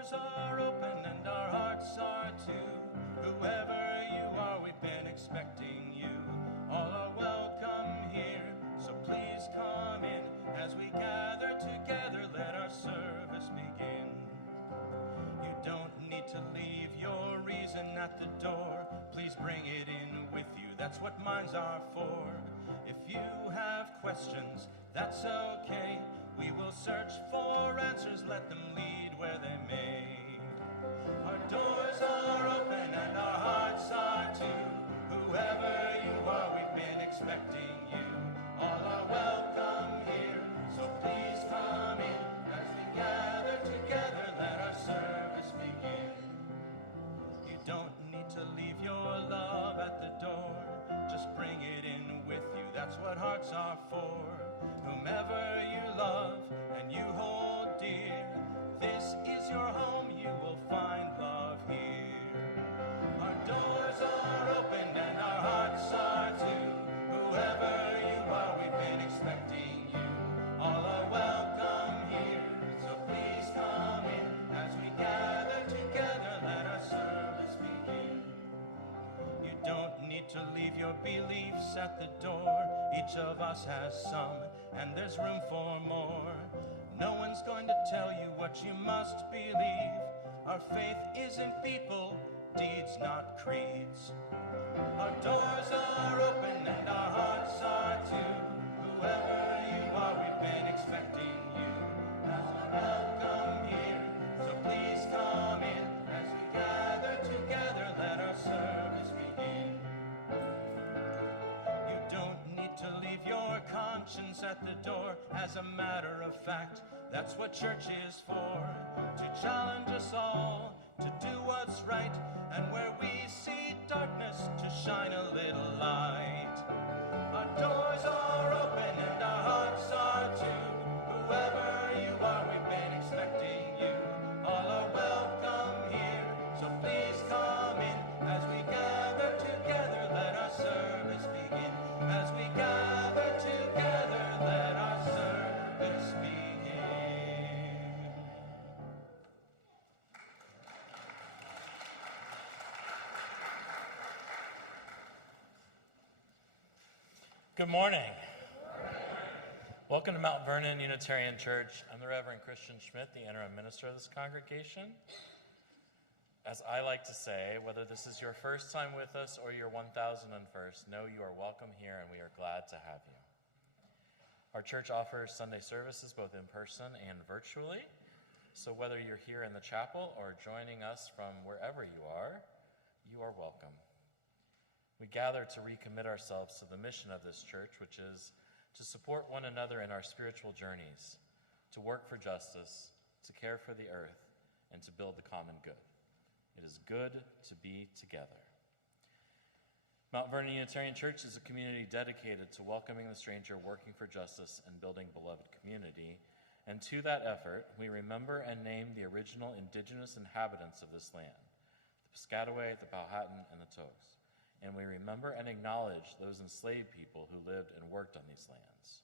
doors are open and our hearts are too. Whoever you are, we've been expecting you. All are welcome here, so please come in. As we gather together, let our service begin. You don't need to leave your reason at the door. Please bring it in with you, that's what minds are for. If you have questions, that's okay. We will search for answers, let them lead where they may. Our doors are open and our hearts are too. Whoever you are, we've been expecting you. All are welcome here, so please come in. As we gather together, let our service begin. You don't need to leave your love at the door. Just bring it in with you, that's what hearts are for. Whomever you love and you hold dear, this is your home, you will find love here. Our doors are open and our hearts are too. Whoever you are, we've been expecting you. All are welcome here, so please come in. As we gather together, let our service begin. You don't need to leave your beliefs at the door. Each of us has some, and there's room for more. No one's going to tell you what you must believe. Our faith isn't people, deeds, not creeds. Our doors are open and our hearts are too. Whoever you are, we've been expecting you. As we're welcome here, so please come in. As we gather together, let our service begin. You don't need to leave your conscience at the door. As a matter of fact, that's what church is for. To challenge us all to do what's right, and where we see darkness, to shine a little light. Our doors are open and our hearts are too. Whoever you are, we've been expecting you. All are welcome here, so please come in. As we gather together, let our service begin. As we gather together, let our service begin. Good morning. Welcome to Mount Vernon Unitarian Church. I'm the Reverend Christian Schmidt, the interim minister of this congregation. As I like to say, whether this is your first time with us or your 1001st, know you are welcome here and we are glad to have you. Our church offers Sunday services both in person and virtually, so whether you're here in the chapel or joining us from wherever you are welcome. We gather to recommit ourselves to the mission of this church, which is to support one another in our spiritual journeys, to work for justice, to care for the earth, and to build the common good. It is good to be together. Mount Vernon Unitarian Church is a community dedicated to welcoming the stranger, working for justice, and building beloved community. And to that effort, we remember and name the original indigenous inhabitants of this land, the Piscataway, the Powhatan, and the Togs. And we remember and acknowledge those enslaved people who lived and worked on these lands.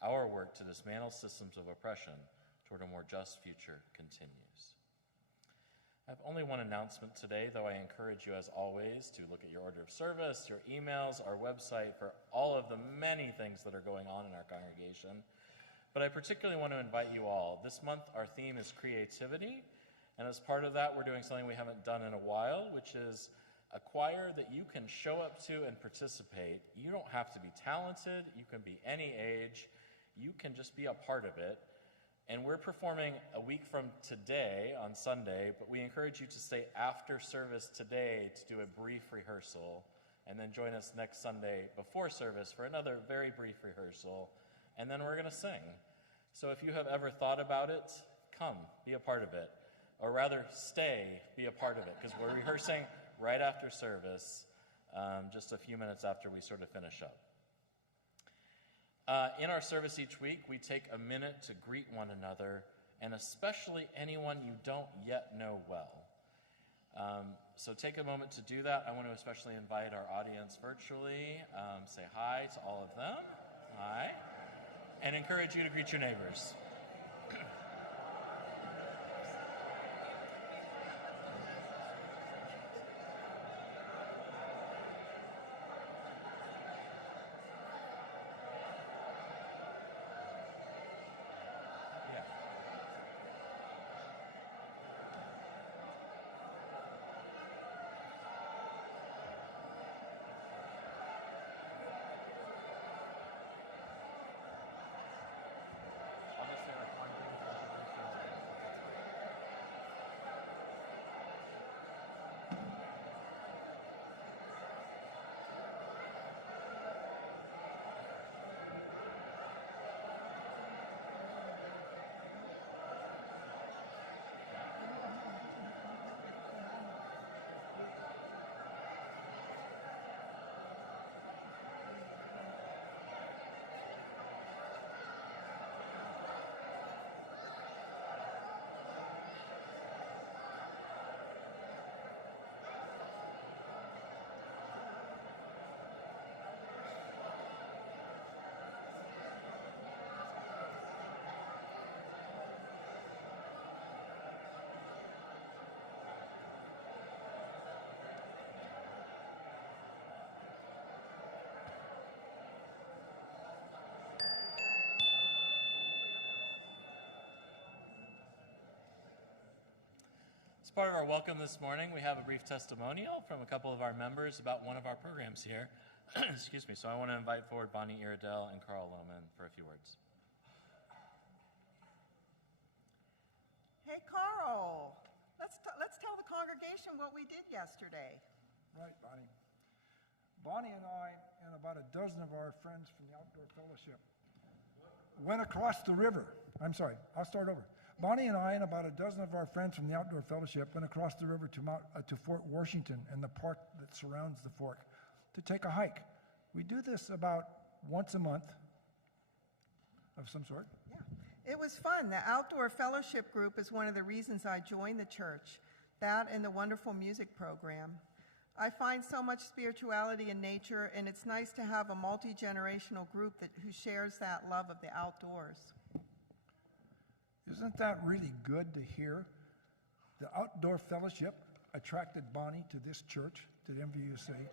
Our work to dismantle systems of oppression toward a more just future continues. I have only one announcement today, though I encourage you, as always, to look at your order of service, your emails, our website for all of the many things that are going on in our congregation. But I particularly want to invite you all. This month, our theme is creativity, and as part of that, we're doing something we haven't done in a while, which is a choir that you can show up to and participate. You don't have to be talented. You can be any age. You can just be a part of it. And we're performing a week from today on Sunday, but we encourage you to stay after service today to do a brief rehearsal, and then join us next Sunday before service for another very brief rehearsal, and then we're going to sing. So if you have ever thought about it, come, be a part of it. Or rather, stay, be a part of it, because we're rehearsing right after service, just a few minutes after we sort of finish up. In our service each week, we take a minute to greet one another, and especially anyone you don't yet know well. So take a moment to do that. I want to especially invite our audience virtually. Say hi to all of them. Hi. And encourage you to greet your neighbors. part of our welcome this morning, we have a brief testimonial from a couple of our members about one of our programs here. Excuse me. So I want to invite forward Bonnie Iredell and Carl Lohman for a few words. Hey, Carl, let's tell the congregation what we did yesterday. Right, Bonnie. Bonnie and I and about a dozen of our friends from the Outdoor Fellowship went across the river. I'm sorry, I'll start over. Bonnie and I and about a dozen of our friends from the Outdoor Fellowship went across the river to Fort Washington and the park that surrounds the fort to take a hike. We do this about once a month of some sort. Yeah, it was fun. The Outdoor Fellowship group is one of the reasons I joined the church, that and the wonderful music program. I find so much spirituality in nature, and it's nice to have a multi-generational group who shares that love of the outdoors. Isn't that really good to hear? The Outdoor Fellowship attracted Bonnie to this church, to MVUC.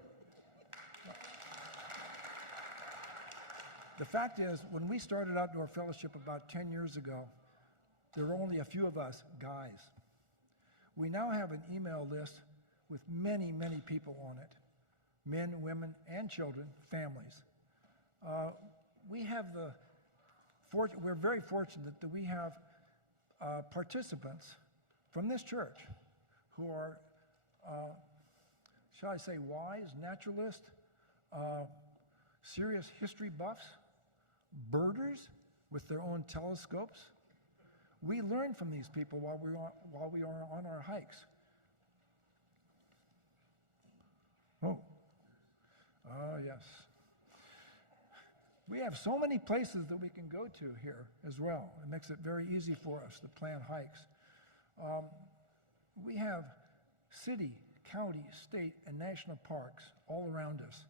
The fact is, when we started Outdoor Fellowship about 10 years ago, there were only a few of us guys. We now have an email list with many, many people on it, men, women, and children, families. We're very fortunate that we have participants from this church who are, shall I say, wise, naturalists, serious history buffs, birders with their own telescopes. We learn from these people while we are on our hikes. Yes. We have so many places that we can go to here as well. It makes it very easy for us to plan hikes. We have city, county, state, and national parks all around us.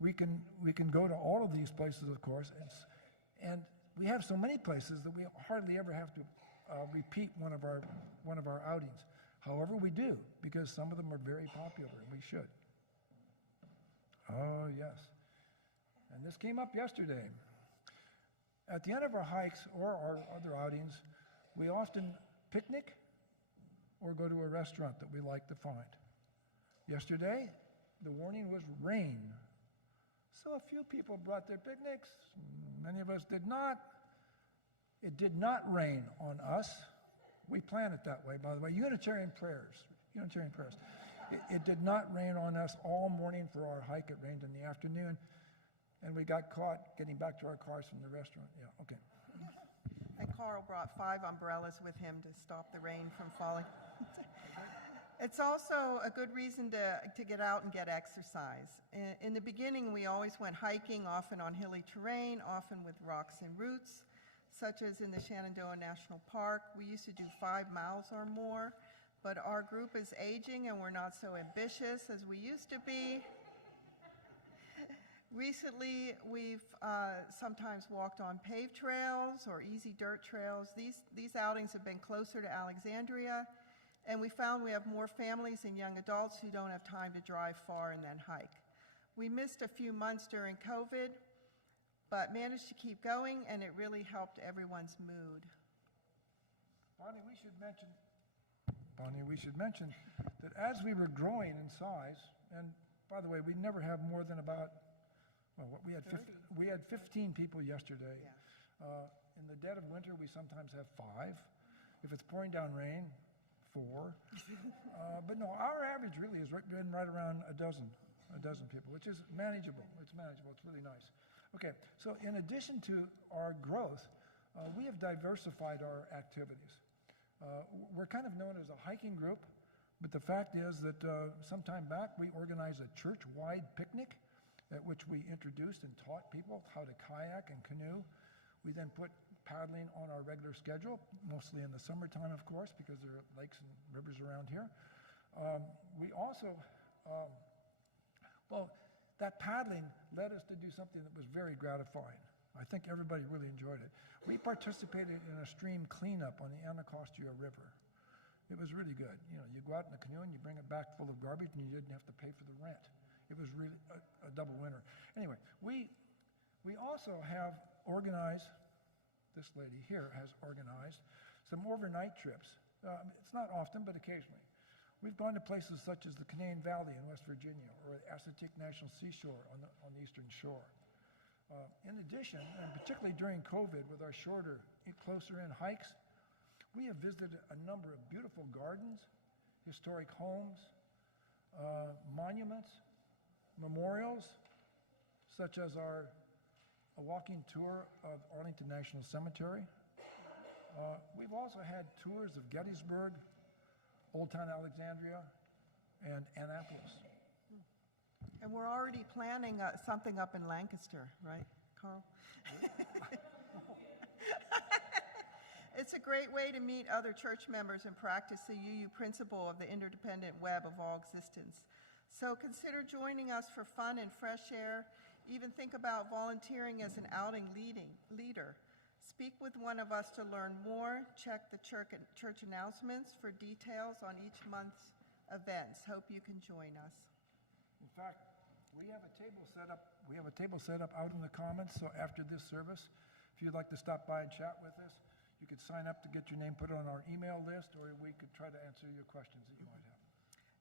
We can go to all of these places, of course, and we have so many places that we hardly ever have to repeat one of our outings. However, we do, because some of them are very popular, and we should. Oh, yes. And this came up yesterday. At the end of our hikes or our other outings, we often picnic or go to a restaurant that we like to find. Yesterday, the warning was rain. So a few people brought their picnics. Many of us did not. It did not rain on us. We plan it that way, by the way. Unitarian prayers. It did not rain on us all morning for our hike. It rained in the afternoon, and we got caught getting back to our cars from the restaurant. Yeah, okay. And Carl brought 5 umbrellas with him to stop the rain from falling. It's also a good reason to get out and get exercise. In the beginning, we always went hiking, often on hilly terrain, often with rocks and roots, such as in the Shenandoah National Park. We used to do 5 miles or more. But our group is aging and we're not so ambitious as we used to be. Recently, we've sometimes walked on paved trails or easy dirt trails. These outings have been closer to Alexandria, and we found we have more families and young adults who don't have time to drive far and then hike. We missed a few months during COVID, but managed to keep going, and it really helped everyone's mood. Bonnie, we should mention that as we were growing in size, and by the way, we never have more than about, we had 15 people yesterday. Yeah. In the dead of winter, we sometimes have 5. If it's pouring down rain, 4. But no, our average really has been right around a dozen people, which is manageable. It's manageable. It's really nice. Okay, so in addition to our growth, we have diversified our activities. We're kind of known as a hiking group, but the fact is that some time back we organized a church-wide picnic at which we introduced and taught people how to kayak and canoe. We then put paddling on our regular schedule, mostly in the summertime, of course, because there are lakes and rivers around here. We also, that paddling led us to do something that was very gratifying. I think everybody really enjoyed it. We participated in a stream cleanup on the Anacostia River. It was really good. You know, you go out in a canoe and you bring it back full of garbage and you didn't have to pay for the rent. It was really a double winner. Anyway, we also have organized, this lady here has organized some overnight trips It's not often, but occasionally. We've gone to places such as the Canaan Valley in West Virginia or the Assateague National Seashore on the eastern shore. In addition, and particularly during COVID with our shorter, closer-in hikes, we have visited a number of beautiful gardens, historic homes, monuments, memorials, such as a walking tour of Arlington National Cemetery. We've also had tours of Gettysburg, Old Town Alexandria, and Annapolis. And we're already planning something up in Lancaster, right, Carl? It's a great way to meet other church members and practice the UU principle of the interdependent web of all existence. So consider joining us for fun and fresh air. Even think about volunteering as an outing leader. Speak with one of us to learn more. Check the church announcements for details on each month's events. Hope you can join us. In fact, we have a table set up. We have a table set up out in the Commons. So after this service, if you'd like to stop by and chat with us, you could sign up to get your name put on our email list, or we could try to answer your questions that you might have.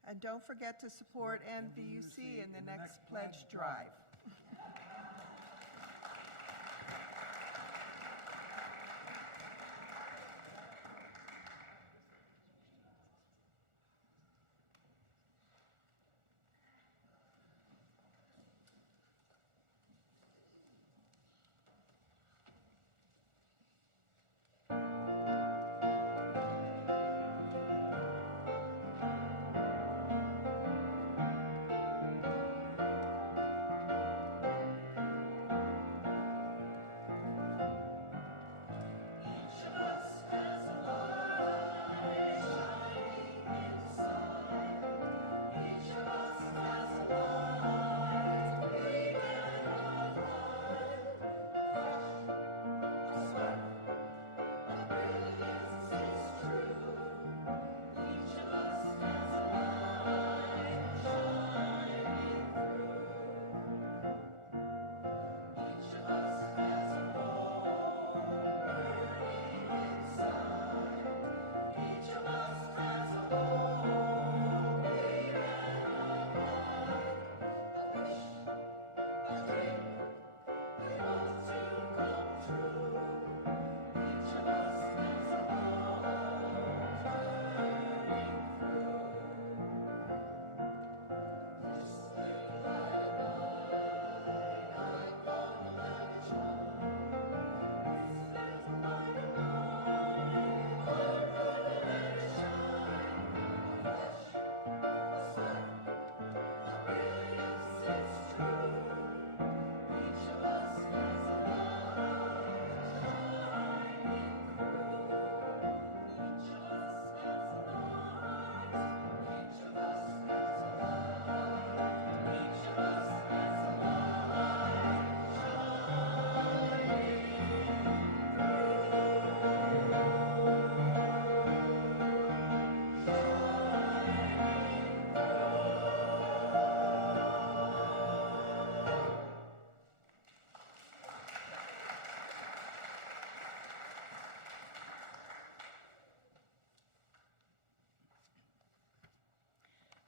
And don't forget to support NVUC in the next pledge drive.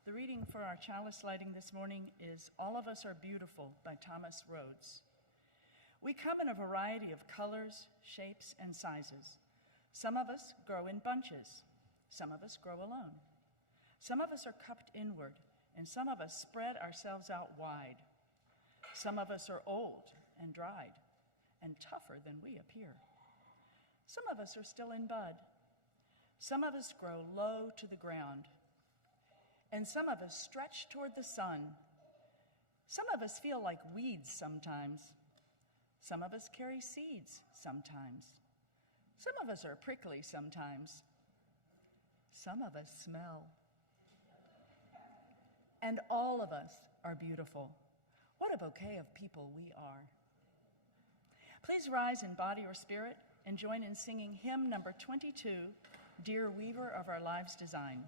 The reading for our chalice lighting this morning is All of Us Are Beautiful by Thomas Rhodes. We come in a variety of colors, shapes, and sizes. Some of us grow in bunches. Some of us grow alone. Some of us are cupped inward, and some of us spread ourselves out wide. Some of us are old and dried and tougher than we appear. Some of us are still in bud. Some of us grow low to the ground. And some of us stretch toward the sun. Some of us feel like weeds sometimes. Some of us carry seeds sometimes. Some of us are prickly sometimes. Some of us smell. And all of us are beautiful. What a bouquet of people we are. Please rise in body or spirit and join in singing hymn number 22, Dear Weaver of Our Lives' Design.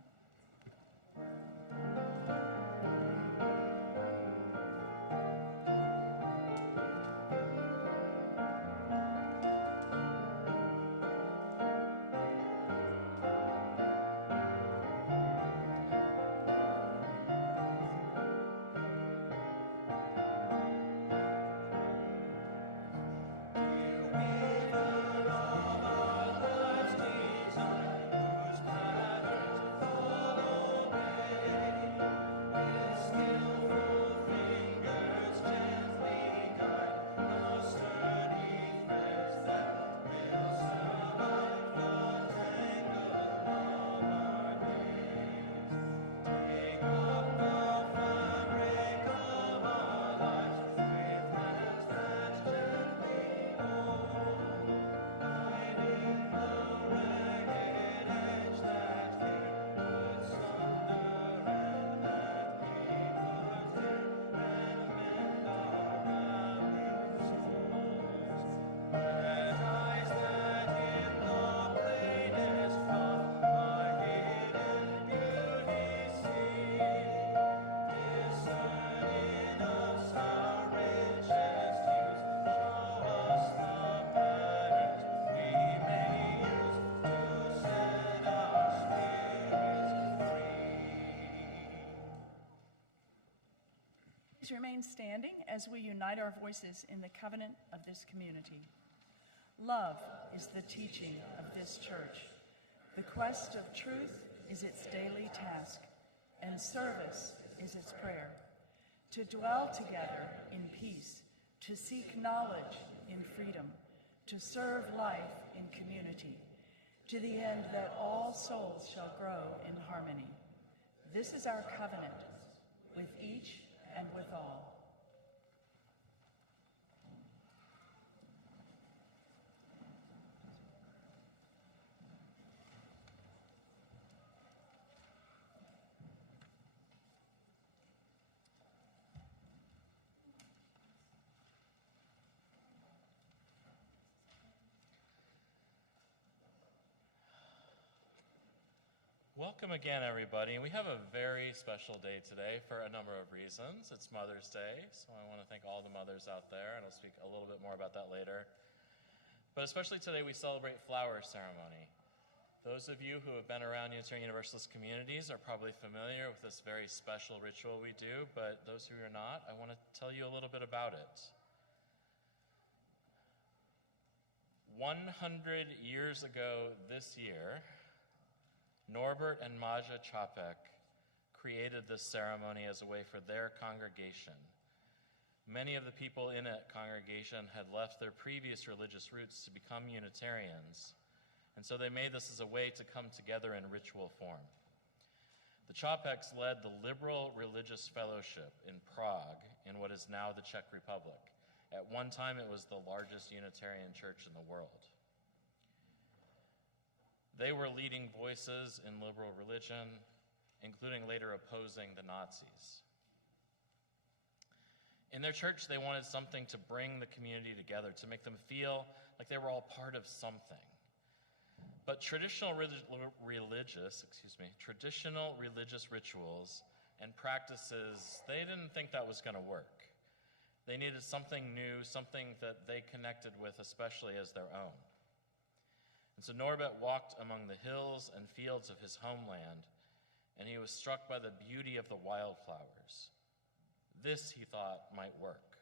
Please remain standing as we unite our voices in the covenant of this community. Love is the teaching of this church. The quest of truth is its daily task, and service is its prayer. To dwell together in peace, to seek knowledge in freedom, to serve life in community, to the end that all souls shall grow in harmony. This is our covenant with each and with all. Welcome again, everybody. We have a very special day today for a number of reasons. It's Mother's Day, so I want to thank all the mothers out there, and I'll speak a little bit more about that later. But especially today, we celebrate flower ceremony. Those of you who have been around Unitarian Universalist communities are probably familiar with this very special ritual we do, but those who are not, I want to tell you a little bit about it. 100 years ago this year, Norbert and Maja Čapek created this ceremony as a way for their congregation. Many of the people in that congregation had left their previous religious roots to become Unitarians, and so they made this as a way to come together in ritual form. The Čapeks led the Liberal Religious Fellowship in Prague in what is now the Czech Republic. At one time, it was the largest Unitarian church in the world. They were leading voices in liberal religion, including later opposing the Nazis. In their church, they wanted something to bring the community together, to make them feel like they were all part of something. But traditional religious rituals and practices, they didn't think that was going to work. They needed something new, something that they connected with, especially as their own. And so Norbert walked among the hills and fields of his homeland, and he was struck by the beauty of the wildflowers. This, he thought, might work.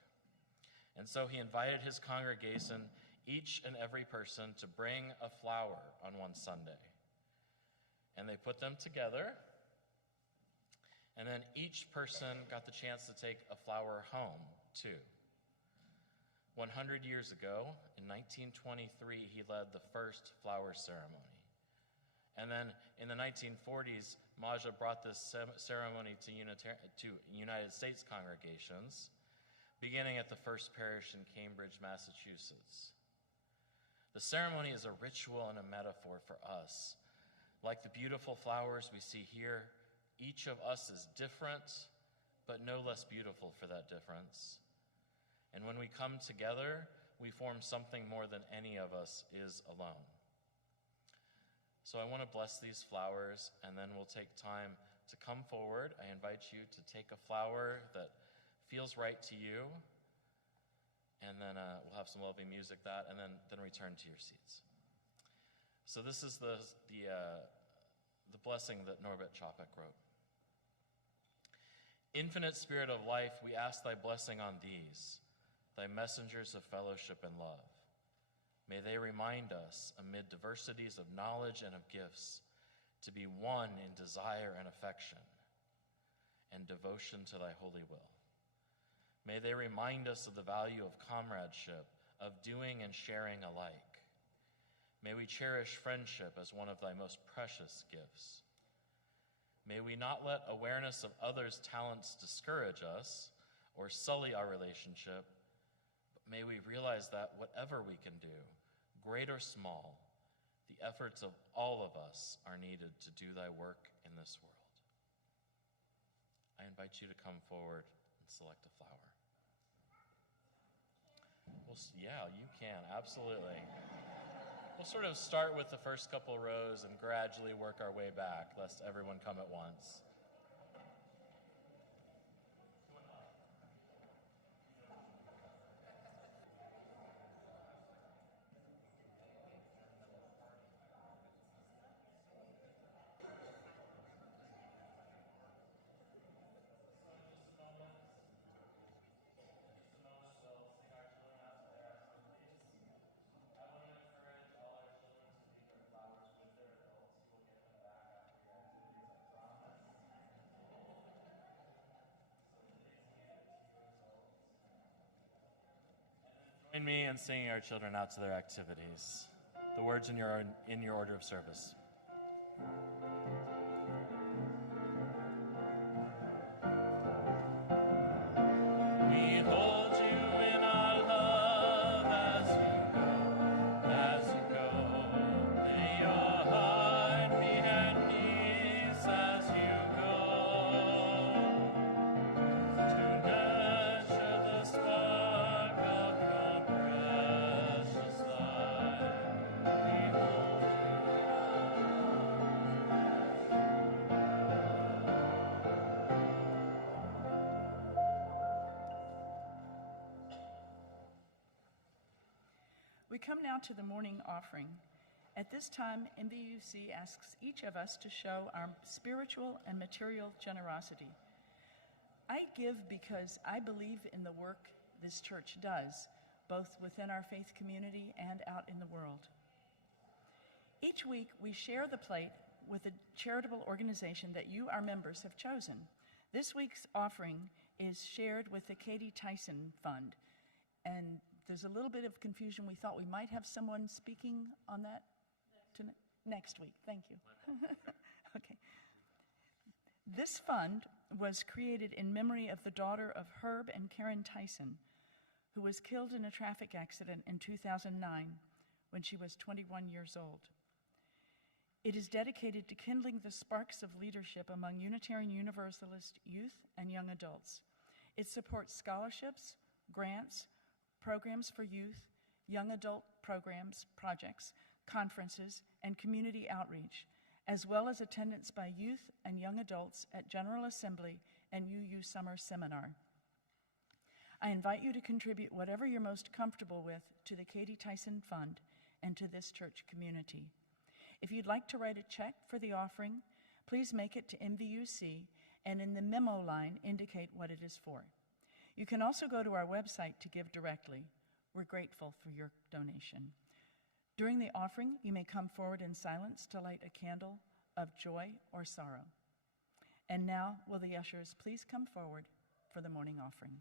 And so he invited his congregation, each and every person, to bring a flower on one Sunday. And they put them together, and then each person got the chance to take a flower home, too. 100 years ago, in 1923, he led the first flower ceremony. And then in the 1940s, Maja brought this ceremony to United States congregations, beginning at the First Parish in Cambridge, Massachusetts. The ceremony is a ritual and a metaphor for us. Like the beautiful flowers we see here, each of us is different, but no less beautiful for that difference. And when we come together, we form something more than any of us is alone. So I want to bless these flowers, and then we'll take time to come forward. I invite you to take a flower that feels right to you, and then we'll have some lovely music and then return to your seats. So this is the blessing that Norbert Čapek wrote. Infinite Spirit of life, we ask thy blessing on these, thy messengers of fellowship and love. May they remind us, amid diversities of knowledge and of gifts, to be one in desire and affection and devotion to thy holy will. May they remind us of the value of comradeship, of doing and sharing alike. May we cherish friendship as one of thy most precious gifts. May we not let awareness of others' talents discourage us or sully our relationship, but may we realize that whatever we can do, great or small, the efforts of all of us are needed to do thy work in this world. I invite you to come forward and select a flower. Well, yeah, you can, absolutely. We'll sort of start with the first couple rows and gradually work our way back, lest everyone come at once. join me in singing our children out to their activities. The words in your order of service. We hold you in our love as you go. May your heart be at peace as you go. To nurture the spark of your precious life. We hold We come now to the morning offering. At this time, MVUC asks each of us to show our spiritual and material generosity. I give because I believe in the work this church does, both within our faith community and out in the world. Each week, we share the plate with a charitable organization that you, our members, have chosen. This week's offering is shared with the Katie Tyson Fund, and there's a little bit of confusion. We thought we might have someone speaking on that next week. Thank you. Okay. This fund was created in memory of the daughter of Herb and Karen Tyson, who was killed in a traffic accident in 2009 when she was 21 years old. It is dedicated to kindling the sparks of leadership among Unitarian Universalist youth and young adults. It supports scholarships, grants, programs for youth, young adult programs, projects, conferences, and community outreach, as well as attendance by youth and young adults at General Assembly and UU Summer Seminar. I invite you to contribute whatever you're most comfortable with to the Katie Tyson Fund and to this church community. If you'd like to write a check for the offering, please make it to MVUC and in the memo line indicate what it is for. You can also go to our website to give directly. We're grateful for your donation. During the offering, you may come forward in silence to light a candle of joy or sorrow. And now, will the ushers please come forward for the morning offering?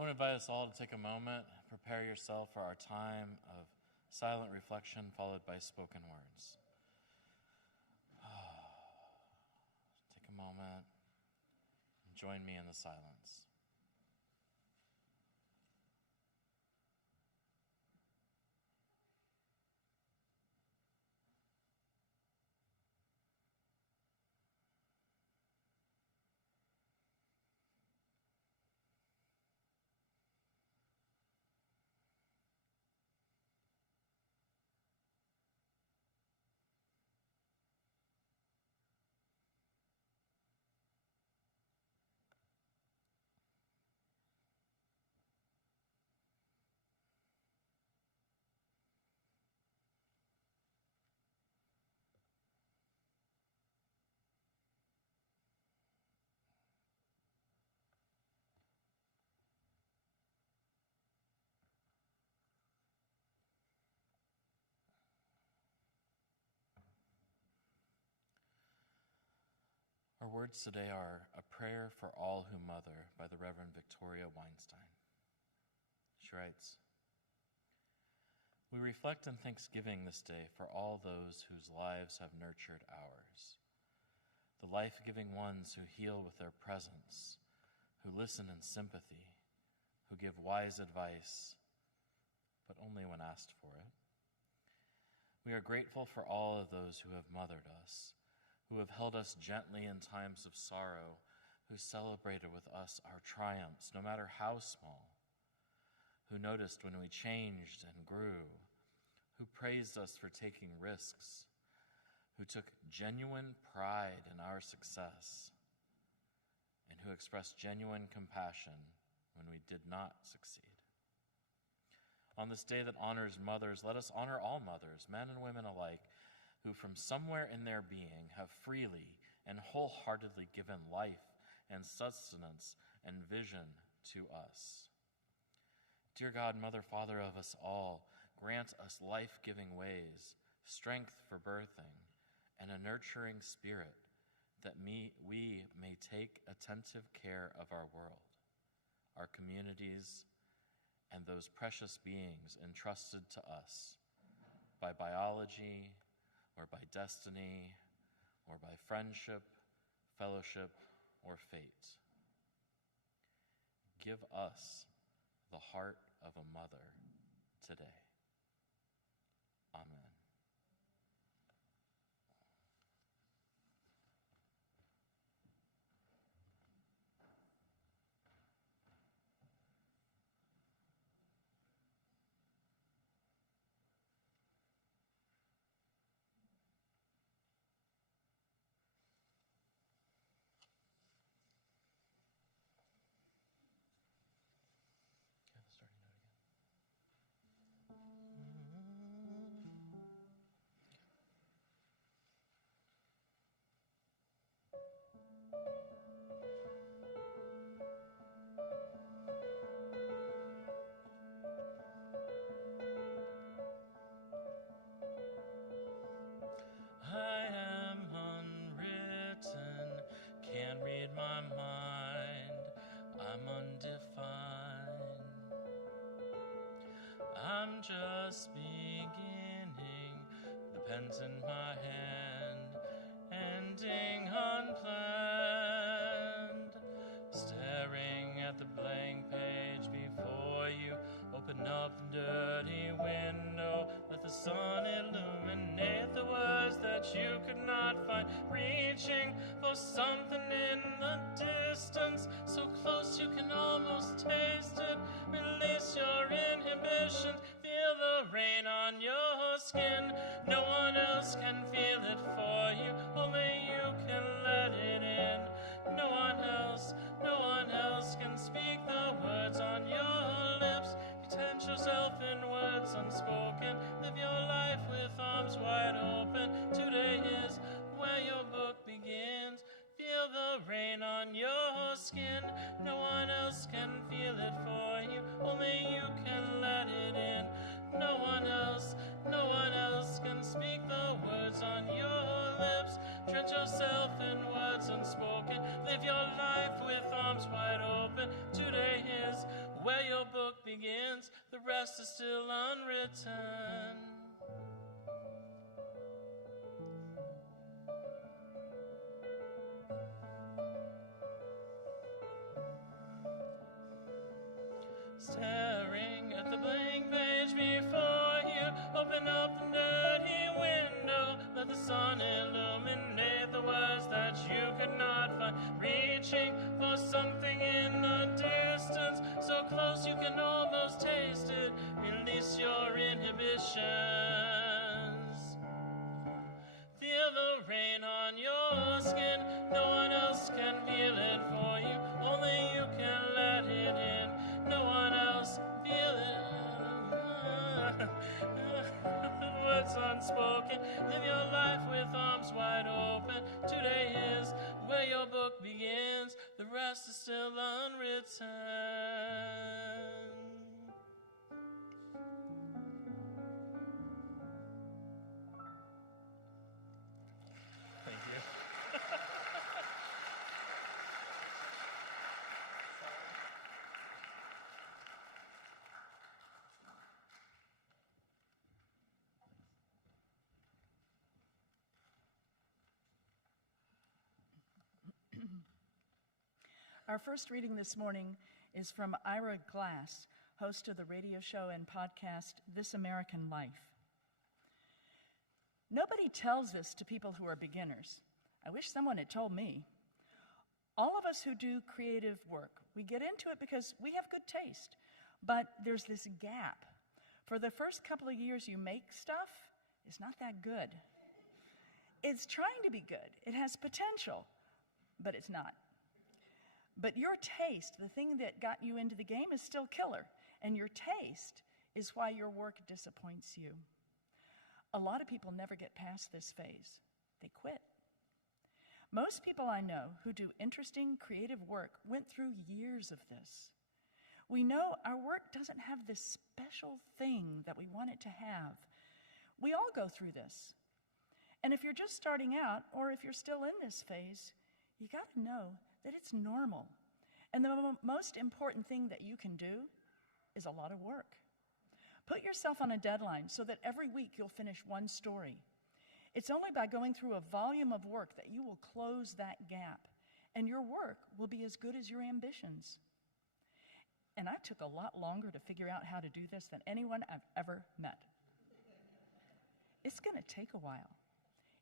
I want to invite us all to take a moment, prepare yourself for our time of silent reflection followed by spoken words. Take a moment and join me in the silence. Our words today are A Prayer for All Who Mother by the Reverend Victoria Weinstein. She writes, "We reflect in thanksgiving this day for all those whose lives have nurtured ours, the life-giving ones who heal with their presence, who listen in sympathy, who give wise advice, but only when asked for it. We are grateful for all of those who have mothered us, who have held us gently in times of sorrow, who celebrated with us our triumphs, no matter how small, who noticed when we changed and grew, who praised us for taking risks, who took genuine pride in our success, and who expressed genuine compassion when we did not succeed. On this day that honors mothers, let us honor all mothers, men and women alike, who from somewhere in their being have freely and wholeheartedly given life and sustenance and vision to us. Dear God, Mother, Father of us all, grant us life-giving ways, strength for birthing, and a nurturing spirit that we may take attentive care of our world, our communities, and those precious beings entrusted to us by biology, or by destiny, or by friendship, fellowship, or fate. Give us the heart of a mother today. Amen. I am unwritten, can't read my mind, I'm undefined. I'm just beginning, the pen's in my hand, ending unplanned. Staring at the blank page before you, open up the dirty window, let the sun illuminate the words that you could not find, reaching for something in the distance, so close you can almost taste it. Release your inhibition, feel the rain on your skin. No one else can feel it for you, only you can let it in. No one else can speak the words on your lips. Pretend yourself in words unspoken, live your life with arms wide open. Today is where your book begins. Feel the rain on your skin. No one else can feel it for you, only you can let it in. No one else can speak the words on your lips. Drench yourself in words unspoken, live your life with arms wide open. Today begins, the rest is still unwritten. Staring at the blank page before you, open up the dirty window, let the sun illuminate the words that you could not find, reaching for something in the distance, so close you can almost taste it, release your inhibitions. Feel the rain on your skin, no one else can feel it for you, only you can let it in. No one else feel it. Words unspoken. Live your life with arms wide open. Today is where your book begins. The rest is still unwritten. Thank you. Our first reading this morning is from Ira Glass, host of the radio show and podcast This American Life. Nobody tells this to people who are beginners. I wish someone had told me. All of us who do creative work, we get into it because we have good taste, but there's this gap. For the first couple of years you make stuff, it's not that good. It's trying to be good. It has potential, but it's not. But your taste, the thing that got you into the game, is still killer. And your taste is why your work disappoints you. A lot of people never get past this phase. They quit. Most people I know who do interesting, creative work went through years of this. We know our work doesn't have this special thing that we want it to have. We all go through this. And if you're just starting out, or if you're still in this phase, you got to know that it's normal. And the most important thing that you can do is a lot of work. Put yourself on a deadline so that every week you'll finish one story. It's only by going through a volume of work that you will close that gap, and your work will be as good as your ambitions. And I took a lot longer to figure out how to do this than anyone I've ever met. It's going to take a while.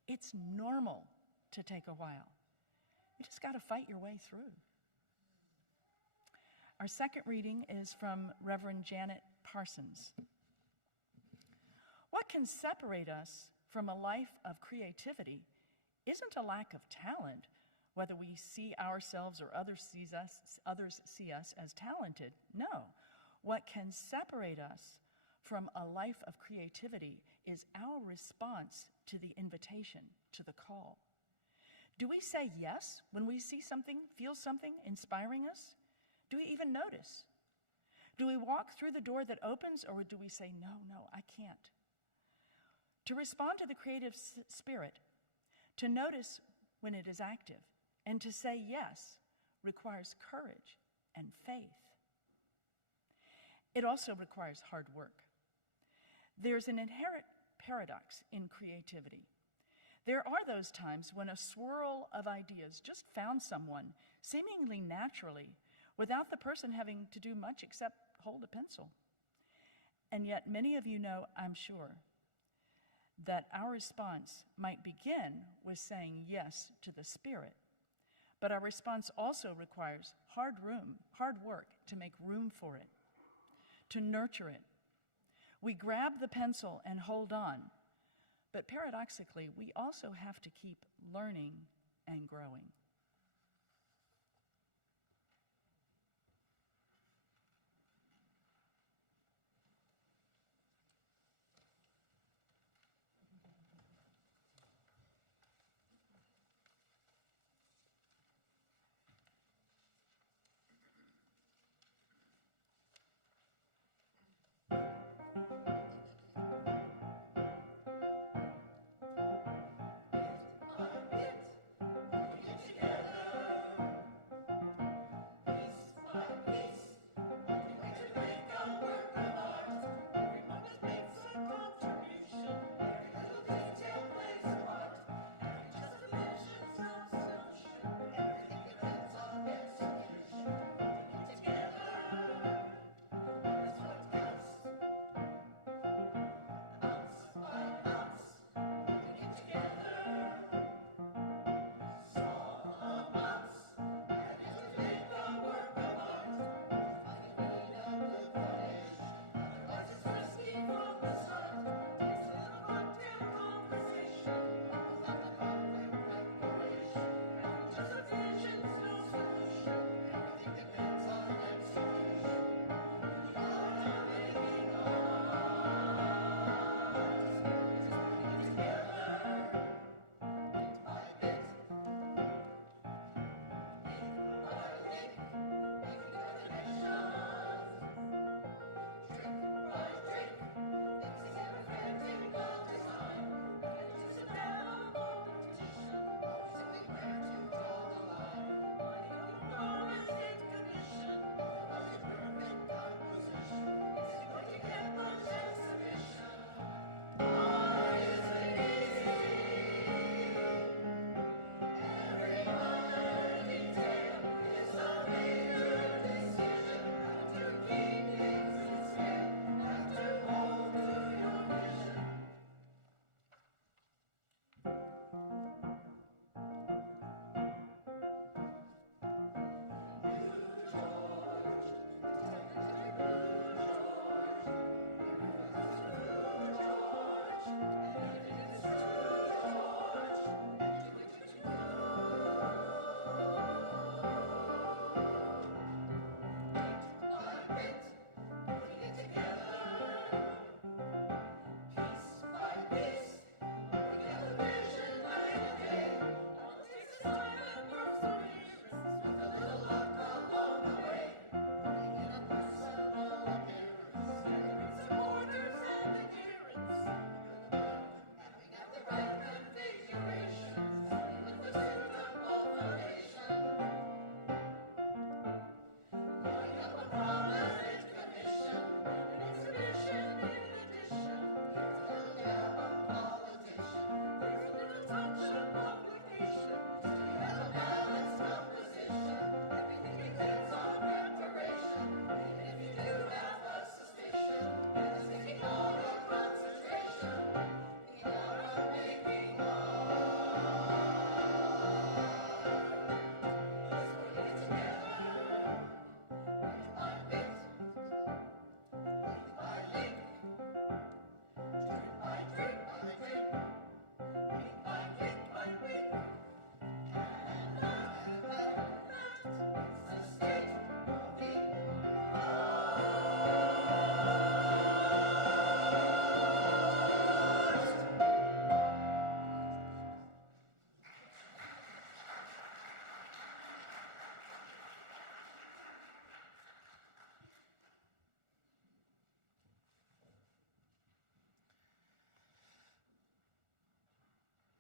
It's normal to take a while. You just got to fight your way through. Our second reading is from Reverend Janet Parsons. What can separate us from a life of creativity isn't a lack of talent, whether we see ourselves or others see us as talented. No. What can separate us from a life of creativity is our response to the invitation, to the call. Do we say yes when we see something, feel something inspiring us? Do we even notice? Do we walk through the door that opens, or do we say, no, I can't? To respond to the creative spirit, to notice when it is active, and to say yes requires courage and faith. It also requires hard work. There's an inherent paradox in creativity. There are those times when a swirl of ideas just found someone, seemingly naturally, without the person having to do much except hold a pencil. And yet many of you know, I'm sure, that our response might begin with saying yes to the Spirit, but our response also requires hard work to make room for it, to nurture it. We grab the pencil and hold on, but paradoxically, we also have to keep learning and growing.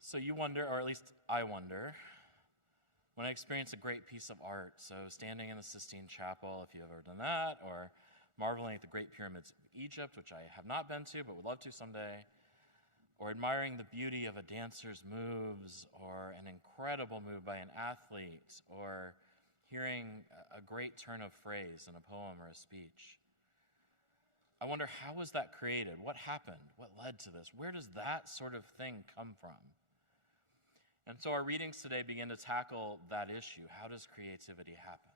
So you wonder, or at least I wonder, when I experience a great piece of art, so standing in the Sistine Chapel, if you've ever done that, or marveling at the Great Pyramids of Egypt, which I have not been to but would love to someday, or admiring the beauty of a dancer's moves, or an incredible move by an athlete, or hearing a great turn of phrase in a poem or a speech. I wonder, how was that created? What happened? What led to this? Where does that sort of thing come from? And so our readings today begin to tackle that issue. How does creativity happen?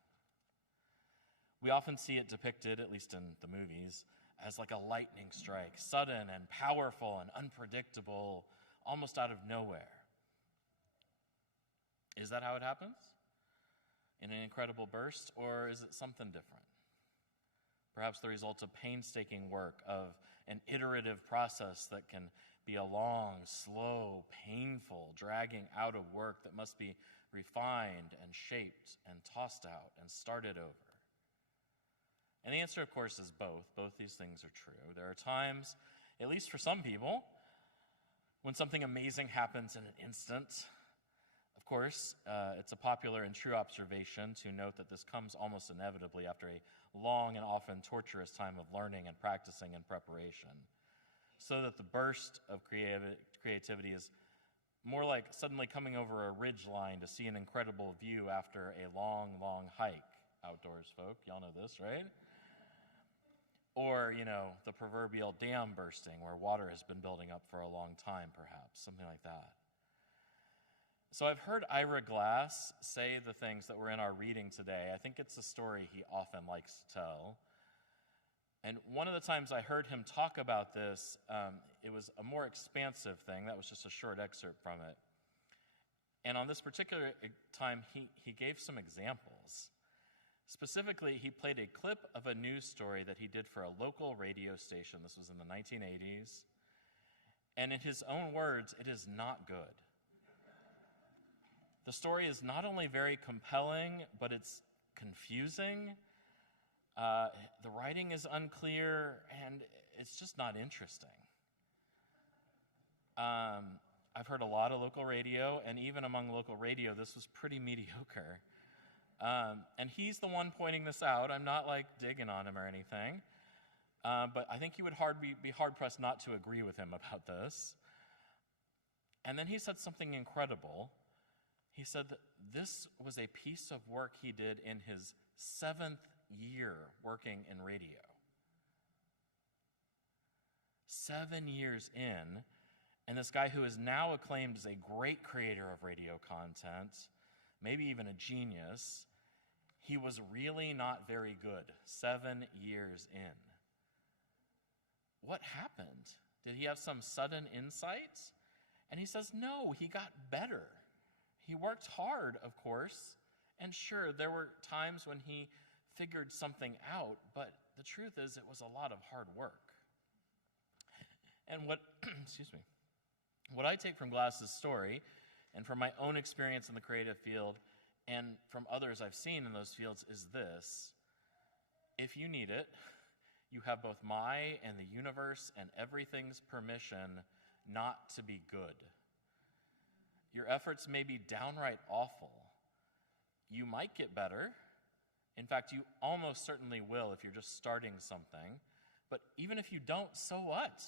We often see it depicted, at least in the movies, as like a lightning strike, sudden and powerful and unpredictable, almost out of nowhere. Is that how it happens? In an incredible burst, or is it something different? Perhaps the result of painstaking work, of an iterative process that can be a long, slow, painful dragging out of work that must be refined and shaped and tossed out and started over. And the answer, of course, is both. Both these things are true. There are times, at least for some people, when something amazing happens in an instant. Of course, it's a popular and true observation to note that this comes almost inevitably after a long and often torturous time of learning and practicing and preparation, so that the burst of creativity is more like suddenly coming over a ridge line to see an incredible view after a long, long hike. Outdoors folk, y'all know this, right? Or, the proverbial dam bursting where water has been building up for a long time, perhaps, something like that. So I've heard Ira Glass say the things that were in our reading today. I think it's a story he often likes to tell. And one of the times I heard him talk about this, it was a more expansive thing. That was just a short excerpt from it. And on this particular time, he gave some examples. Specifically, he played a clip of a news story that he did for a local radio station. This was in the 1980s. And in his own words, it is not good. The story is not only very compelling, but it's confusing. The writing is unclear, and it's just not interesting. I've heard a lot of local radio, and even among local radio, this was pretty mediocre. And he's the one pointing this out. I'm not digging on him or anything. But I think you would be hard-pressed not to agree with him about this. And then he said something incredible. He said that this was a piece of work he did in his 7th year working in radio. 7 years in, and this guy who is now acclaimed as a great creator of radio content, maybe even a genius, he was really not very good 7 years in. What happened? Did he have some sudden insight? And he says, no, he got better. He worked hard, of course, and sure, there were times when he figured something out, but the truth is it was a lot of hard work. And what I take from Glass's story, and from my own experience in the creative field, and from others I've seen in those fields, is this: if you need it, you have both my and the universe and everything's permission not to be good. Your efforts may be downright awful. You might get better. In fact, you almost certainly will if you're just starting something. But even if you don't, so what?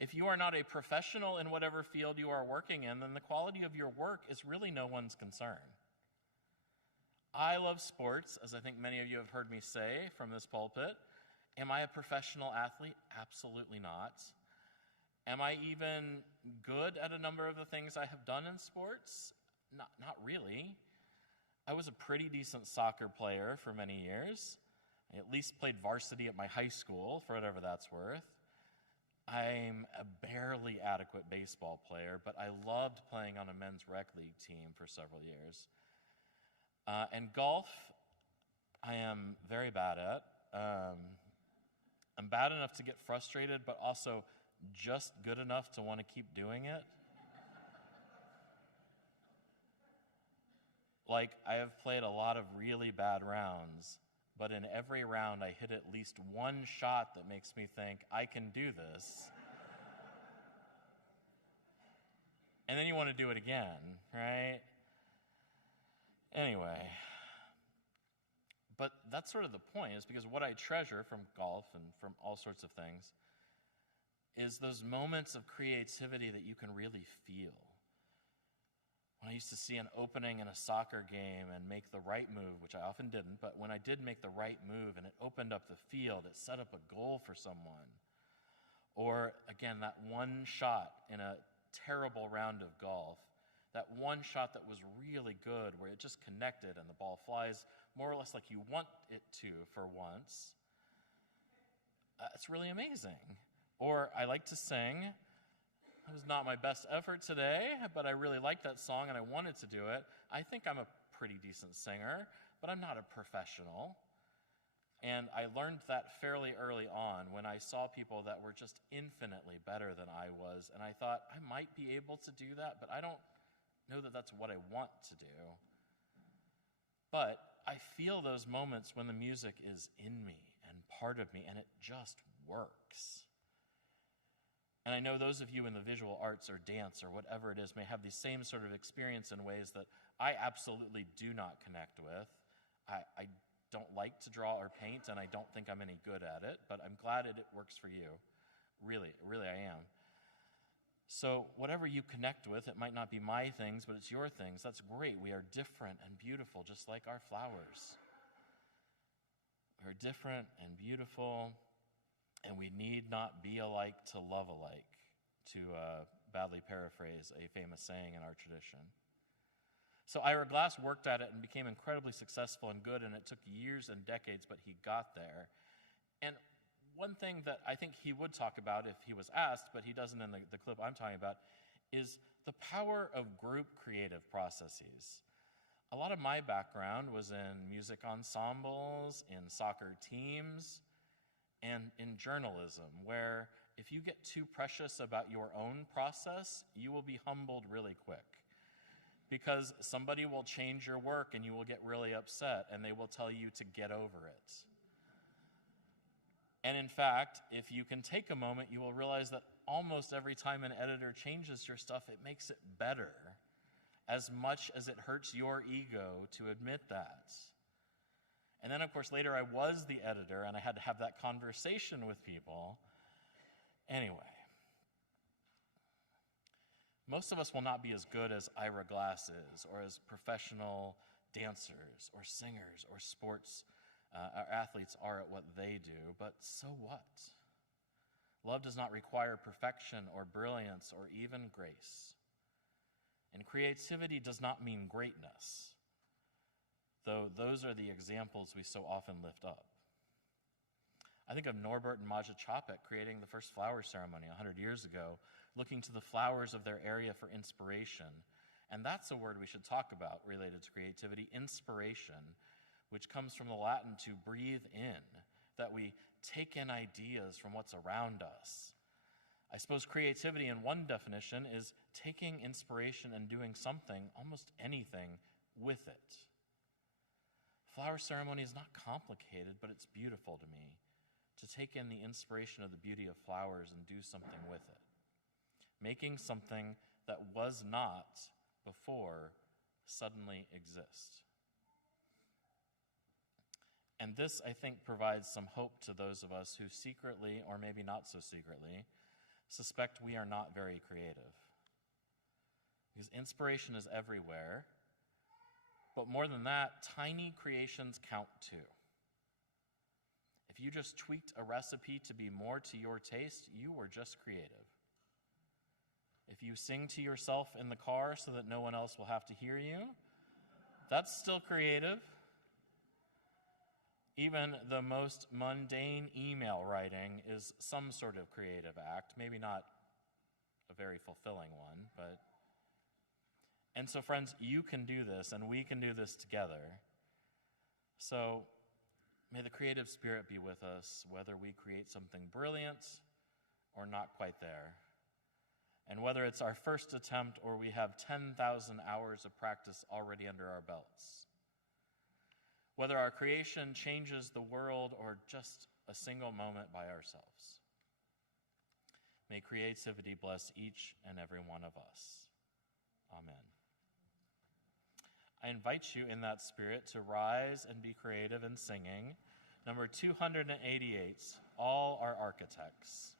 If you are not a professional in whatever field you are working in, then the quality of your work is really no one's concern. I love sports, as I think many of you have heard me say from this pulpit. Am I a professional athlete? Absolutely not. Am I even good at a number of the things I have done in sports? Not really. I was a pretty decent soccer player for many years. I at least played varsity at my high school, for whatever that's worth. I'm a barely adequate baseball player, but I loved playing on a men's rec league team for several years. And golf, I am very bad at. I'm bad enough to get frustrated, but also just good enough to want to keep doing it. I have played a lot of really bad rounds, but in every round I hit at least one shot that makes me think, I can do this. And then you want to do it again, right? Anyway, but that's sort of the point, is because what I treasure from golf and from all sorts of things is those moments of creativity that you can really feel. When I used to see an opening in a soccer game and make the right move, which I often didn't, but when I did make the right move and it opened up the field, it set up a goal for someone. Or, again, that one shot in a terrible round of golf, that one shot that was really good where it just connected and the ball flies more or less like you want it to for once. It's really amazing. Or I like to sing. It was not my best effort today, but I really liked that song and I wanted to do it. I think I'm a pretty decent singer, but I'm not a professional. And I learned that fairly early on when I saw people that were just infinitely better than I was, and I thought, I might be able to do that, but I don't know that that's what I want to do. But I feel those moments when the music is in me and part of me, and it just works. And I know those of you in the visual arts or dance or whatever it is may have the same sort of experience in ways that I absolutely do not connect with. I don't like to draw or paint, and I don't think I'm any good at it, but I'm glad it works for you. Really, really I am. So whatever you connect with, it might not be my things, but it's your things. That's great. We are different and beautiful, just like our flowers. We're different and beautiful, and we need not be alike to love alike, to badly paraphrase a famous saying in our tradition. So Ira Glass worked at it and became incredibly successful and good, and it took years and decades, but he got there. And one thing that I think he would talk about if he was asked, but he doesn't in the clip I'm talking about, is the power of group creative processes. A lot of my background was in music ensembles, in soccer teams, and in journalism, where if you get too precious about your own process, you will be humbled really quick. Because somebody will change your work and you will get really upset and they will tell you to get over it. And in fact, if you can take a moment, you will realize that almost every time an editor changes your stuff, it makes it better, as much as it hurts your ego to admit that. And then, of course, later I was the editor and I had to have that conversation with people. Anyway. Most of us will not be as good as Ira Glass is, or as professional dancers, or singers, or sports our athletes are at what they do, but so what? Love does not require perfection or brilliance or even grace. And creativity does not mean greatness, though those are the examples we so often lift up. I think of Norbert and Maja Chapek creating the first flower ceremony 100 years ago, looking to the flowers of their area for inspiration. And that's a word we should talk about related to creativity, inspiration, which comes from the Latin to breathe in, that we take in ideas from what's around us. I suppose creativity in one definition is taking inspiration and doing something, almost anything, with it. Flower ceremony is not complicated, but it's beautiful to me, to take in the inspiration of the beauty of flowers and do something with it. Making something that was not before suddenly exist. And this, I think, provides some hope to those of us who secretly, or maybe not so secretly, suspect we are not very creative. Because inspiration is everywhere, but more than that, tiny creations count too. If you just tweaked a recipe to be more to your taste, you were just creative. If you sing to yourself in the car so that no one else will have to hear you, that's still creative. Even the most mundane email writing is some sort of creative act, maybe not a very fulfilling one, but... And so, friends, you can do this, and we can do this together. So, may the creative spirit be with us, whether we create something brilliant or not quite there. And whether it's our first attempt or we have 10,000 hours of practice already under our belts. Whether our creation changes the world or just a single moment by ourselves. May creativity bless each and every one of us. Amen. I invite you in that spirit to rise and be creative in singing. Number 288, All Are Architects.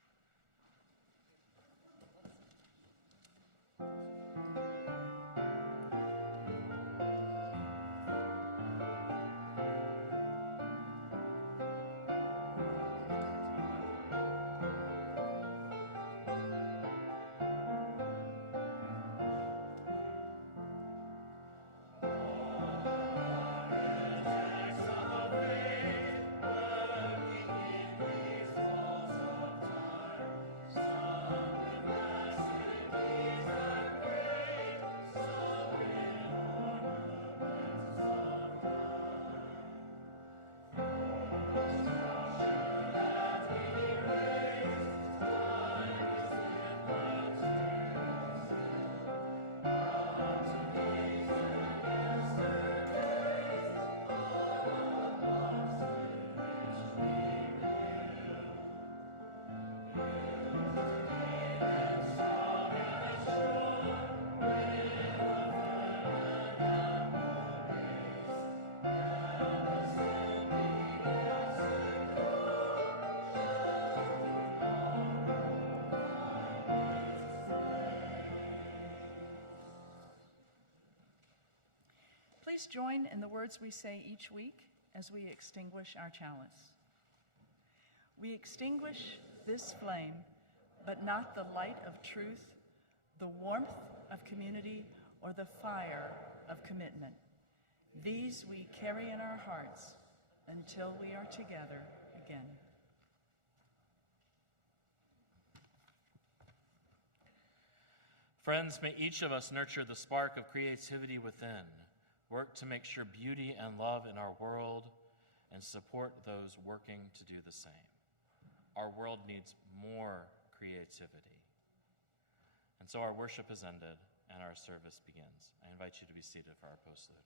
Please join in the words we say each week as we extinguish our chalice. We extinguish this flame, but not the light of truth, the warmth of community, or the fire of commitment. These we carry in our hearts until we are together again. Friends, may each of us nurture the spark of creativity within, work to make sure beauty and love in our world, and support those working to do the same. Our world needs more creativity. And so our worship has ended and our service begins. I invite you to be seated for our postlude.